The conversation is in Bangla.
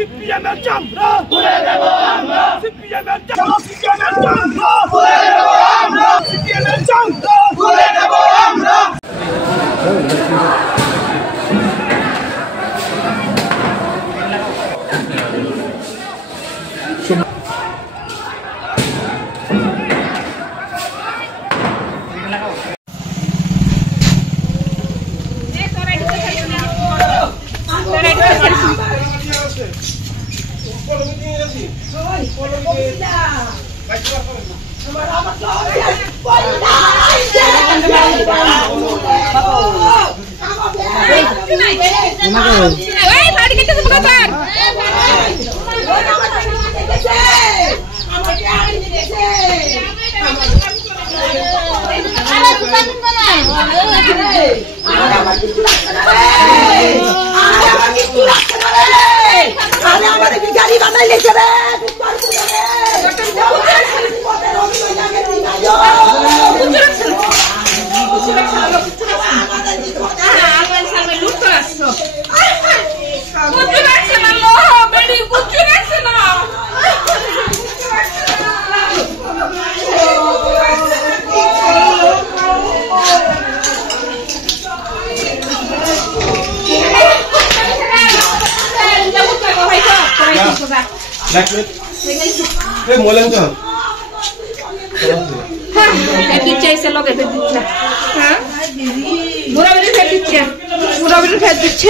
সিপিএমের চামড়া খুলে দেব আমরা, সিপিএমের চামড়া, সিপিএমের চামড়া খুলে দেব আমরা, সিপিএমের চামড়া খুলে দেব আমরা। ফের দিচ্ছে